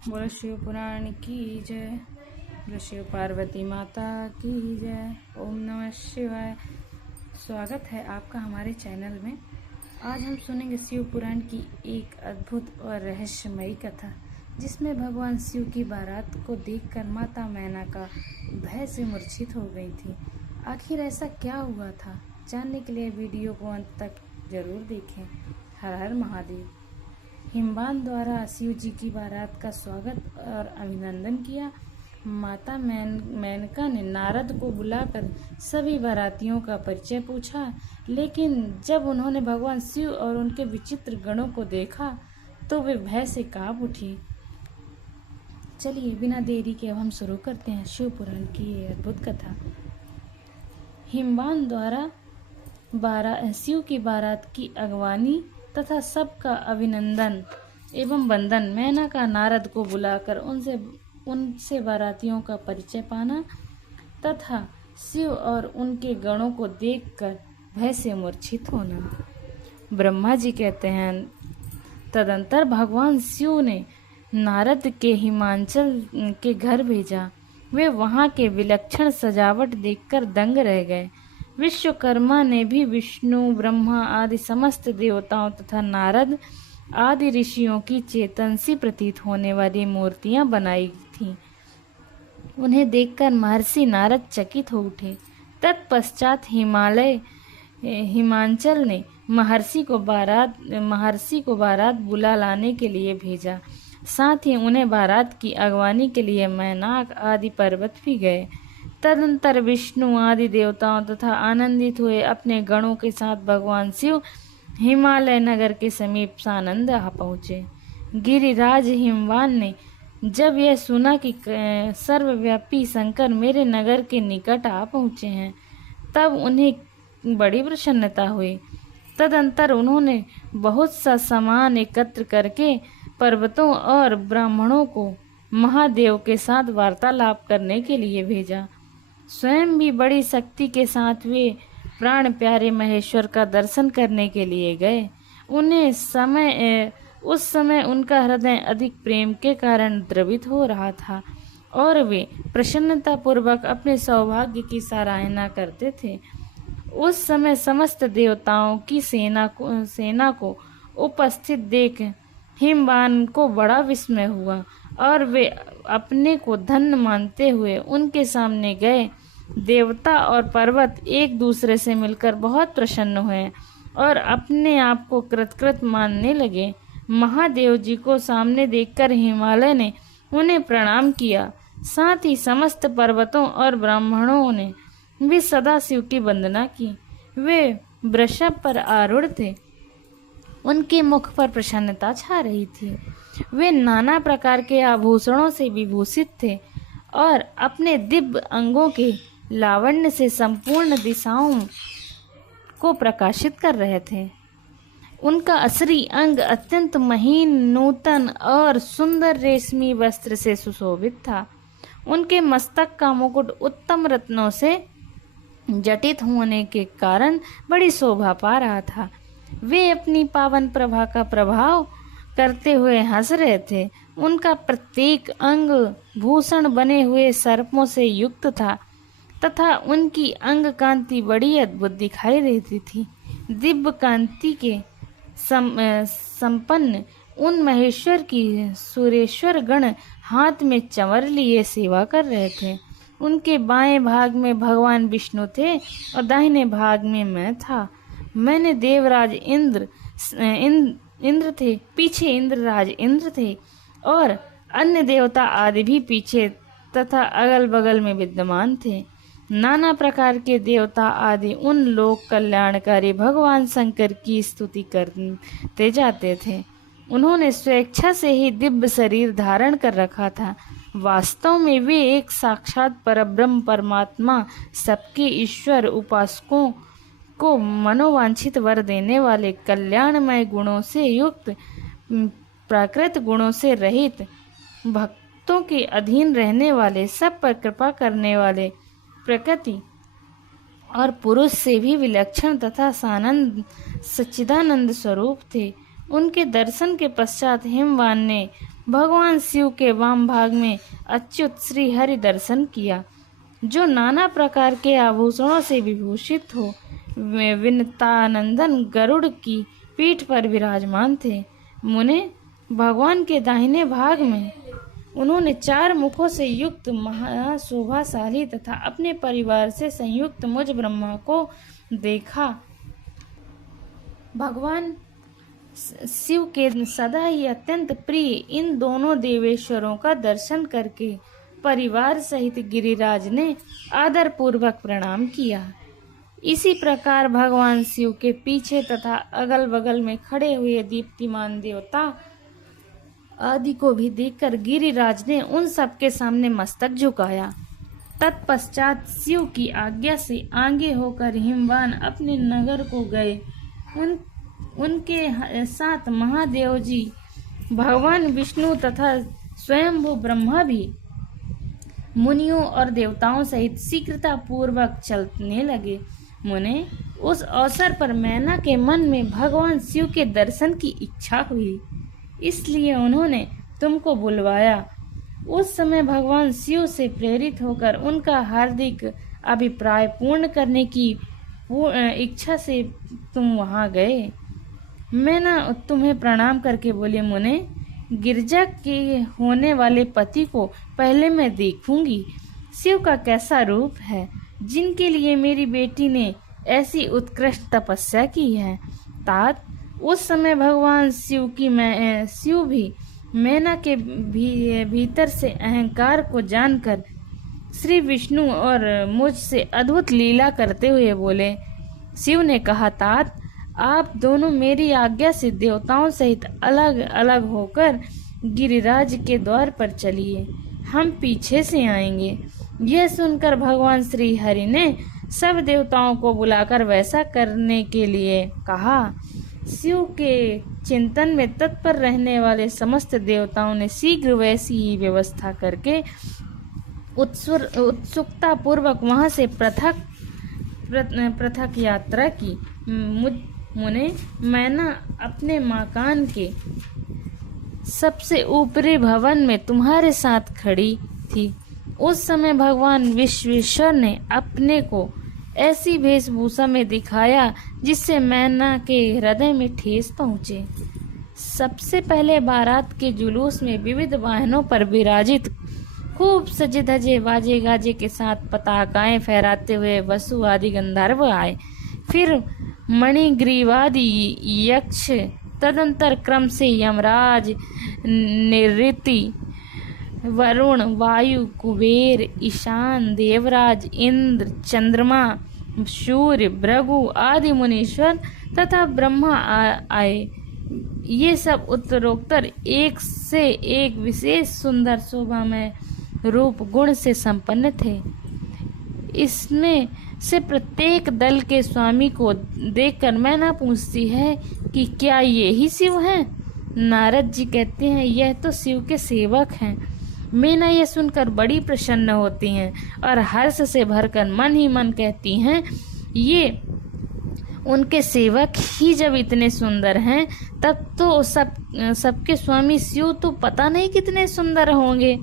बोलो शिव पुराण की जय। बोलो शिव पार्वती माता की जय। ओम नमः शिवाय। स्वागत है आपका हमारे चैनल में। आज हम सुनेंगे शिव पुराण की एक अद्भुत और रहस्यमयी कथा, जिसमें भगवान शिव की बारात को देखकर माता मेनका भय से मूर्छित हो गई थी। आखिर ऐसा क्या हुआ था, जानने के लिए वीडियो को अंत तक जरूर देखें। हर हर महादेव। हिमवान द्वारा शिव जी की बारात का स्वागत और अभिनंदन किया। माता मेनका ने नारद को बुलाकर सभी बारातियों का परिचय पूछा, लेकिन जब उन्होंने भगवान शिव और उनके विचित्र गणों को देखा तो वे भय से कांप उठी। चलिए बिना देरी के अब हम शुरू करते हैं शिव पुराण की ये अद्भुत कथा। हिमवान द्वारा शिव की बारात की अगवानी तथा सबका अभिनंदन एवं वंदन। मेनका नारद को बुलाकर उनसे बारातियों का परिचय पाना तथा शिव और उनके गणों को देखकर भय से मूर्छित होना। ब्रह्मा जी कहते हैं, तदंतर भगवान शिव ने नारद के हिमांचल के घर भेजा। वे वहां के विलक्षण सजावट देखकर दंग रह गए। विश्वकर्मा ने भी विष्णु, ब्रह्मा आदि समस्त देवताओं तथा नारद आदि ऋषियों की चेतन सी प्रतीत होने वाली मूर्तियां बनाई थीं। उन्हें देखकर महर्षि नारद चकित हो उठे। तत्पश्चात हिमांचल ने महर्षि को बारात बुला लाने के लिए भेजा। साथ ही उन्हें बारात की अगवानी के लिए मैनाक आदि पर्वत भी गए। तदंतर विष्णु आदि देवताओं तथा आनंदित हुए अपने गणों के साथ भगवान शिव हिमालय नगर के समीप सानंद आ पहुँचे। गिरिराज हिमवान ने जब यह सुना कि सर्वव्यापी शंकर मेरे नगर के निकट आ पहुँचे हैं, तब उन्हें बड़ी प्रसन्नता हुई। तदंतर उन्होंने बहुत सा सामान एकत्र करके पर्वतों और ब्राह्मणों को महादेव के साथ वार्तालाप करने के लिए भेजा। स्वयं भी बड़ी शक्ति के साथ वे प्राण प्यारे महेश्वर का दर्शन करने के लिए गए। उस समय उनका हृदय अधिक प्रेम के कारण द्रवित हो रहा था और वे प्रसन्नता पूर्वक अपने सौभाग्य की सराहना करते थे। उस समय समस्त देवताओं की सेना को उपस्थित देख हिमवान को बड़ा विस्मय हुआ और वे अपने को धन्य मानते हुए उनके सामने गए। देवता और पर्वत एक दूसरे से मिलकर बहुत प्रसन्न हुए और अपने आप को कृतकृत मानने लगे। महादेव जी को सामने देखकर हिमालय ने उन्हें प्रणाम किया। साथ ही समस्त पर्वतों और ब्राह्मणों ने भी सदा शिव की वंदना की। वे वृषभ पर आरूढ़ थे। उनके मुख पर प्रसन्नता छा रही थी। वे नाना प्रकार के आभूषणों से विभूषित थे और अपने दिव्य अंगों के लावण्य से संपूर्ण दिशाओं को प्रकाशित कर रहे थे। उनका असली अंग अत्यंत महीन, नूतन और सुंदर रेशमी वस्त्र से सुशोभित था। उनके मस्तक का मुकुट उत्तम रत्नों से जटित होने के कारण बड़ी शोभा पा रहा था। वे अपनी पावन प्रभा का प्रभाव करते हुए हंस रहे थे। उनका प्रत्येक अंग भूषण बने हुए सर्पों से युक्त था तथा उनकी अंग कांति बड़ी अद्भुत दिखाई देती थी। दिव्य कांति के संपन्न उन महेश्वर की सुरेश्वर गण हाथ में चमर लिए सेवा कर रहे थे। उनके बाएं भाग में भगवान विष्णु थे और दाहिने भाग में मैं था। मैंने देवराज इंद्र थे, पीछे इंद्रराज इंद्र थे और अन्य देवता आदि भी पीछे तथा अगल बगल में विद्यमान थे। नाना प्रकार के देवता आदि उन लोक कल्याणकारी भगवान शंकर की स्तुति करते जाते थे। उन्होंने स्वेच्छा से ही दिव्य शरीर धारण कर रखा था। वास्तव में वे एक साक्षात परब्रह्म परमात्मा, सबके ईश्वर, उपासकों को मनोवांछित वर देने वाले, कल्याणमय गुणों से युक्त, प्राकृत गुणों से रहित, भक्तों के अधीन रहने वाले, सब पर कृपा करने वाले, प्रकृति और पुरुष से भी विलक्षण तथा सच्चिदानंद स्वरूप थे। उनके दर्शन के पश्चात हिमवान ने भगवान शिव के वाम भाग में अच्युत श्री हरि दर्शन किया, जो नाना प्रकार के आभूषणों से विभूषित हो विनतानंदन गरुड़ की पीठ पर विराजमान थे। मुने, भगवान के दाहिने भाग में उन्होंने 4 मुखों से युक्त महाशोभाशाली तथा अपने परिवार से संयुक्त मुझ ब्रह्मा को देखा। भगवान शिव के सदा ही अत्यंत प्रिय इन दोनों देवेश्वरों का दर्शन करके परिवार सहित गिरिराज ने आदर पूर्वक प्रणाम किया। इसी प्रकार भगवान शिव के पीछे तथा अगल बगल में खड़े हुए दीप्तिमान देवता आदि को भी देखकर गिरिराज ने उन सबके सामने मस्तक झुकाया। तत्पश्चात शिव की आज्ञा से आगे होकर हिमवान अपने नगर को गए। उनके साथ महादेव जी, भगवान विष्णु तथा स्वयंभू ब्रह्मा भी मुनियों और देवताओं सहित शीघ्रता पूर्वक चलने लगे। मुने, उस अवसर पर मैना के मन में भगवान शिव के दर्शन की इच्छा हुई, इसलिए उन्होंने तुमको बुलवाया। उस समय भगवान शिव से प्रेरित होकर उनका हार्दिक अभिप्राय पूर्ण करने की इच्छा से तुम वहां गए। मैना तुम्हें प्रणाम करके बोले, मुने, गिरजा के होने वाले पति को पहले मैं देखूंगी। शिव का कैसा रूप है, जिनके लिए मेरी बेटी ने ऐसी उत्कृष्ट तपस्या की है। तात, उस समय भगवान शिव भी मैना के भीतर से अहंकार को जानकर श्री विष्णु और मुझ से अद्भुत लीला करते हुए बोले। शिव ने कहा, तात, आप दोनों मेरी आज्ञा से देवताओं सहित अलग अलग होकर गिरिराज के द्वार पर चलिए, हम पीछे से आएंगे। यह सुनकर भगवान श्री हरि ने सब देवताओं को बुलाकर वैसा करने के लिए कहा। शिव के चिंतन में तत्पर रहने वाले समस्त देवताओं ने शीघ्र वैसी ही व्यवस्था करके उत्सुकता पूर्वक वहां से पृथक यात्रा की। मुने, मैना अपने मकान के सबसे ऊपरी भवन में तुम्हारे साथ खड़ी थी। उस समय भगवान विश्वेश्वर ने अपने को ऐसी वेशभूषा में दिखाया जिससे मैना के हृदय में ठेस पहुँचे। सबसे पहले बारात के जुलूस में विविध वाहनों पर विराजित खूब सजे धजे बाजे गाजे के साथ पताकाएं फहराते हुए वसु आदि गंधर्व आए। फिर मणिग्रीवादि यक्ष, तदंतर क्रम से यमराज, निऋति, वरुण, वायु, कुबेर, ईशान, देवराज, इंद्र, चंद्रमा, सूर्य, भृगु आदि मुनीश्वर तथा ब्रह्मा आए। ये सब उत्तरोत्तर एक से एक विशेष सुंदर शोभा में रूप गुण से संपन्न थे। इसमें से प्रत्येक दल के स्वामी को देखकर मैना पूछती है कि क्या ये ही शिव हैं? नारद जी कहते हैं, यह तो शिव के सेवक हैं। मैना यह सुनकर बड़ी प्रसन्न होती हैं और हर्ष से भरकर मन ही मन कहती हैं, ये उनके सेवक ही जब इतने सुंदर हैं, तब तो सबके स्वामी शिव तो पता नहीं कितने सुंदर होंगे।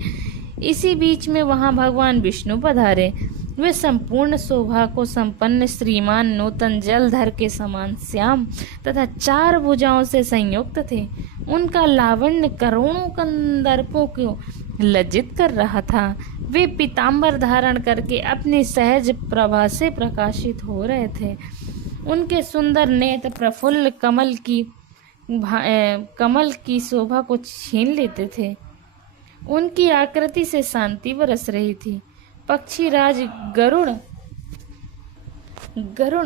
इसी बीच में वहां भगवान विष्णु पधारे। वे संपूर्ण शोभा को संपन्न श्रीमान नूतन जलधर के समान श्याम तथा 4 भुजाओं से संयुक्त थे। उनका लावण्य करोड़ों कंदर्पों को लज्जित कर रहा था। वे पीताम्बर धारण करके अपनी सहज प्रभा से प्रकाशित हो रहे थे। उनके सुंदर नेत्र प्रफुल्ल कमल की शोभा को छीन लेते थे। उनकी आकृति से शांति बरस रही थी। पक्षीराज गरुड़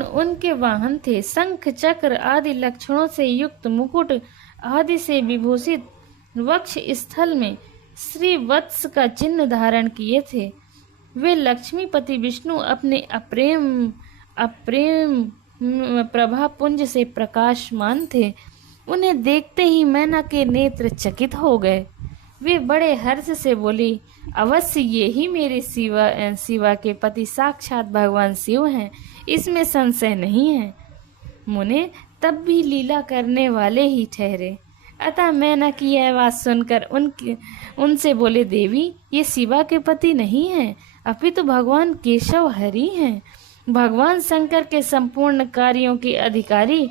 उनके वाहन थे। शंख चक्र आदि लक्षणों से युक्त मुकुट आदि से विभूषित वक्ष स्थल में श्री वत्स का चिन्ह धारण किए थे। वे लक्ष्मीपति विष्णु अपने अप्रेम प्रभा पुंज से प्रकाशमान थे। उन्हें देखते ही मैना के नेत्र चकित हो गए। वे बड़े हर्ष से बोली, अवश्य ये ही मेरे शिवा के पति साक्षात भगवान शिव हैं, इसमें संशय नहीं है। मुने, तब भी लीला करने वाले ही ठहरे। अतः मैना की यह बात सुनकर उनसे बोले, देवी, ये शिवा के पति नहीं हैं, अपितु भगवान केशव हरि हैं, भगवान शंकर के संपूर्ण कार्यों के अधिकारी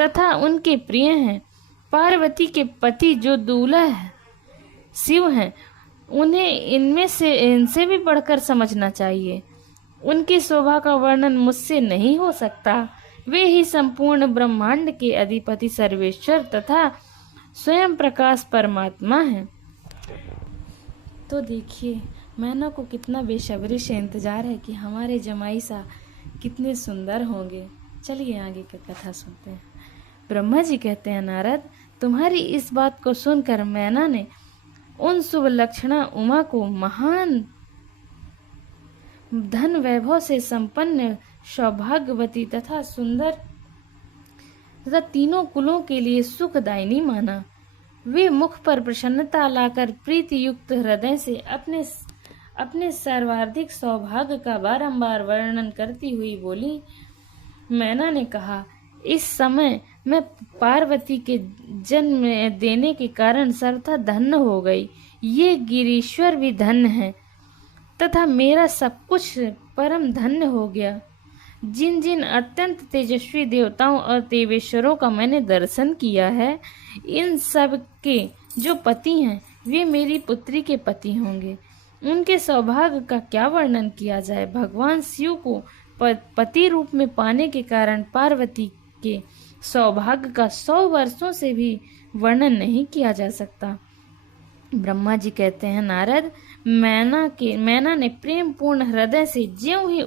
तथा उनके प्रिय हैं। पार्वती के पति जो दूल्हा शिव हैं, उन्हें इनसे भी बढ़कर समझना चाहिए। उनकी शोभा का वर्णन मुझसे नहीं हो सकता। वे ही संपूर्ण ब्रह्मांड के अधिपति सर्वेश्वर तथा स्वयं प्रकाश परमात्मा हैं। तो देखिए, मैना को कितना बेसब्री से इंतजार है कि हमारे जमाई सा कितने सुंदर होंगे। चलिए आगे की कथा सुनते हैं। ब्रह्मा जी कहते हैं, नारद, तुम्हारी इस बात को सुनकर मैना ने उन शुभ लक्षणा उमा को महान धन वैभव से संपन्न, सौभाग्यवती तथा सुंदर तथा तीनों कुलों के लिए सुखदायिनी माना। वे मुख पर प्रसन्नता लाकर प्रीति युक्त हृदय से अपने सर्वाधिक सौभाग्य का बारंबार वर्णन करती हुई बोली। मैना ने कहा, इस समय मैं पार्वती के जन्म देने के कारण सर्वथा धन्य हो गई। ये गिरीश्वर भी धन्य है तथा मेरा सब कुछ परम धन्य हो गया। जिन जिन अत्यंत तेजस्वी देवताओं और देवेश्वरों का मैंने दर्शन किया है, इन सब के जो पति हैं, वे मेरी पुत्री के पति होंगे। उनके सौभाग्य का क्या वर्णन किया जाए। भगवान शिव को पति रूप में पाने के कारण पार्वती के सौभाग्य का 100 वर्षों से भी वर्णन नहीं किया जा सकता। ब्रह्मा जी कहते हैं, नारद, मैना ने प्रेम पूर्ण हृदय से ज्यों ही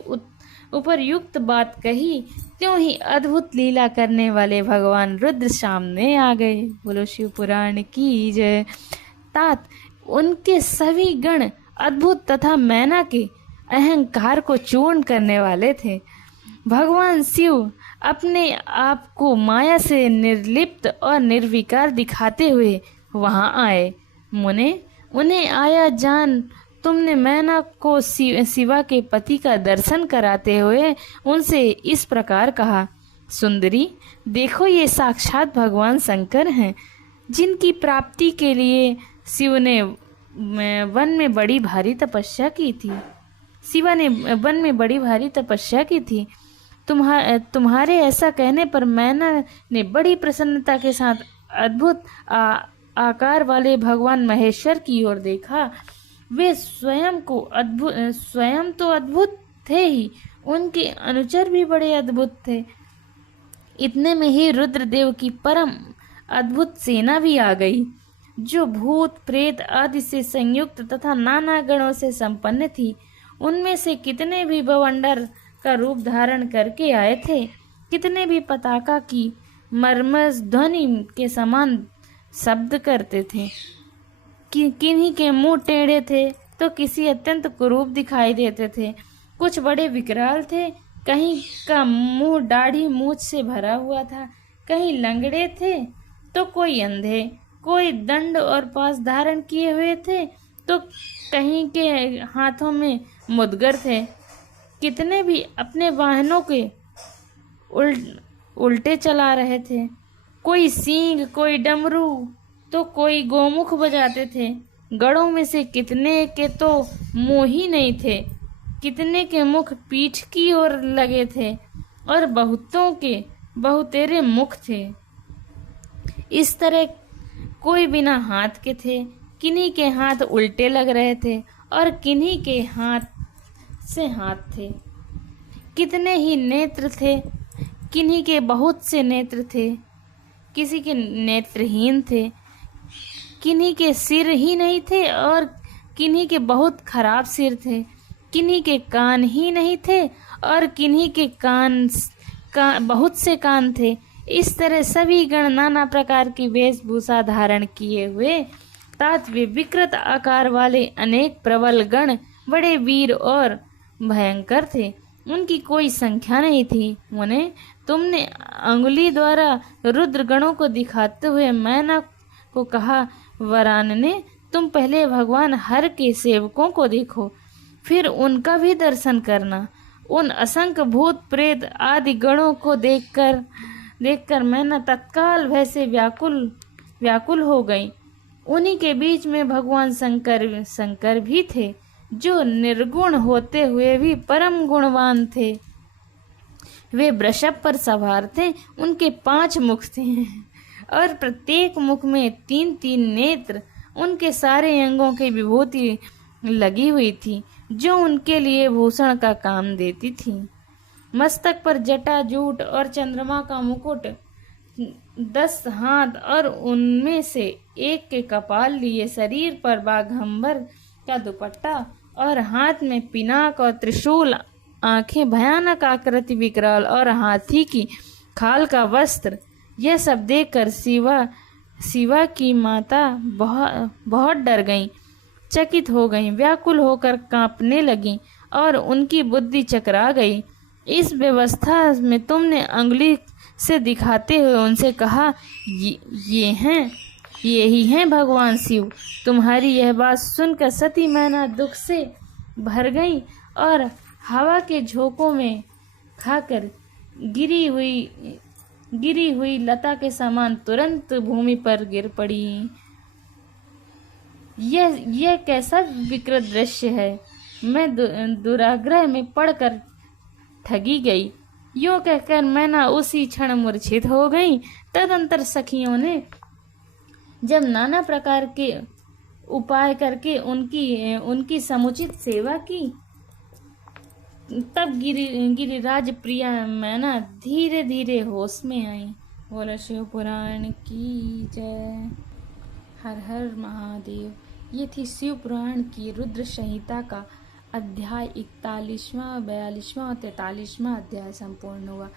उपरयुक्त बात कही, त्यों ही अद्भुत लीला करने वाले भगवान रुद्र सामने आ गए। बोलो शिव पुराण की जय। तात उनके सभी गण अद्भुत तथा मैना के अहंकार को चूर्ण करने वाले थे। भगवान शिव अपने आप को माया से निर्लिप्त और निर्विकार दिखाते हुए वहां आए। मुने, उन्हें आया जान तुमने मैना को शिवा के पति का दर्शन कराते हुए उनसे इस प्रकार कहा, सुंदरी, देखो ये साक्षात भगवान शंकर हैं, जिनकी प्राप्ति के लिए शिव ने वन में बड़ी भारी तपस्या की थी। शिवा ने वन में बड़ी भारी तपस्या की थी। तुम्हारे ऐसा कहने पर मैना ने बड़ी प्रसन्नता के साथ अद्भुत आकार वाले भगवान महेश्वर की ओर देखा। वे स्वयं तो अद्भुत थे ही, उनके अनुचर भी बड़े अद्भुत थे। इतने में ही रुद्रदेव की परम अद्भुत सेना भी आ गई, जो भूत प्रेत आदि से संयुक्त तथा नाना गणों से संपन्न थी। उनमें से कितने भी बवंडर का रूप धारण करके आए थे, कितने भी पताका की मर्मस ध्वनि के समान शब्द करते थे। किन्हीं के मुंह टेढ़े थे तो किसी अत्यंत कुरूप दिखाई देते थे। कुछ बड़े विकराल थे, कहीं का मुंह दाढ़ी मूछ से भरा हुआ था, कहीं लंगड़े थे तो कोई अंधे, कोई दंड और पास धारण किए हुए थे तो कहीं के हाथों में मुदगर थे। कितने भी अपने वाहनों के उल्टे चला रहे थे। कोई सींग, कोई डमरू तो कोई गोमुख बजाते थे। गढ़ों में से कितने के तो मुंह ही नहीं थे, कितने के मुख पीठ की ओर लगे थे और बहुतों के बहुतेरे मुख थे। इस तरह कोई बिना हाथ के थे, किन्हीं के हाथ उल्टे लग रहे थे और किन्हीं के हाथ से हाथ थे। कितने ही नेत्र थे, किन्हीं के बहुत से नेत्र थे, किसी के नेत्रहीन थे, किन्हीं के सिर ही नहीं थे और किन्हीं के बहुत खराब सिर थे, किन्हीं के कान ही नहीं थे और किन्हीं के बहुत से कान थे। इस तरह सभी गण नाना प्रकार की वेशभूषा धारण किए हुए तात वे विकृत आकार वाले अनेक प्रबल गण बड़े वीर और भयंकर थे। उनकी कोई संख्या नहीं थी। मुने, तुमने अंगुली द्वारा रुद्र गणों को दिखाते हुए मैना को कहा, वरानने, तुम पहले भगवान हर के सेवकों को देखो, फिर उनका भी दर्शन करना। उन असंख्य भूत प्रेत आदि गणों को देखकर मैना तत्काल भय से व्याकुल व्याकुल हो गईं। उन्हीं के बीच में भगवान शंकर भी थे, जो निर्गुण होते हुए भी परम गुणवान थे। वे वृषभ पर सवार थे। उनके 5 मुख थे और प्रत्येक मुख में 3-3 नेत्र। उनके सारे अंगों की विभूति लगी हुई थी, जो उनके लिए भूषण का काम देती थी। मस्तक पर जटा, जूट और चंद्रमा का मुकुट, 10 हाथ और उनमें से एक के कपाल लिए, शरीर पर बाघंबर का दुपट्टा और हाथ में पिनाक और त्रिशूल, आंखें भयानक आकृति विकराल और हाथी की खाल का वस्त्र। यह सब देखकर शिवा की माता बहुत डर गईं, चकित हो गईं, व्याकुल होकर कांपने लगीं और उनकी बुद्धि चकरा गई। इस व्यवस्था में तुमने अंगुली से दिखाते हुए उनसे कहा, यही हैं भगवान शिव। तुम्हारी यह बात सुनकर सती मैना दुख से भर गई और हवा के झोंकों में खाकर गिरी हुई लता के समान तुरंत भूमि पर गिर पड़ी। यह कैसा विकृत दृश्य है। मैं दुराग्रह में पड़कर ठगी गई। यूं कहकर मैना उसी क्षण मूर्छित हो गई। तदंतर सखियों ने जब नाना प्रकार के उपाय करके उनकी समुचित सेवा की, तब गिरिराज प्रिया मैना धीरे धीरे होश में आई। बोलो शिव पुराण की जय। हर हर महादेव। ये थी शिव पुराण की रुद्र संहिता का अध्याय 41वां, 42वां और 43वां अध्याय संपूर्ण हुआ।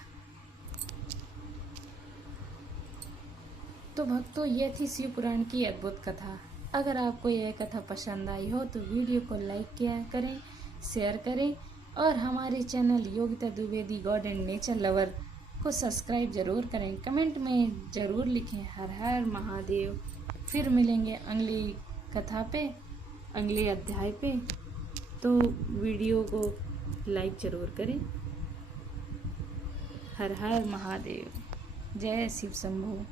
तो भक्तों, यह थी शिव पुराण की अद्भुत कथा। अगर आपको यह कथा पसंद आई हो तो वीडियो को लाइक किया करें, शेयर करें और हमारे channel Yogita Dwivedi God and nature lover को सब्सक्राइब जरूर करें। कमेंट में जरूर लिखें हर हर महादेव। फिर मिलेंगे अगली कथा पे, अगले अध्याय पे। तो वीडियो को लाइक जरूर करें। हर हर महादेव। जय शिव शंभो।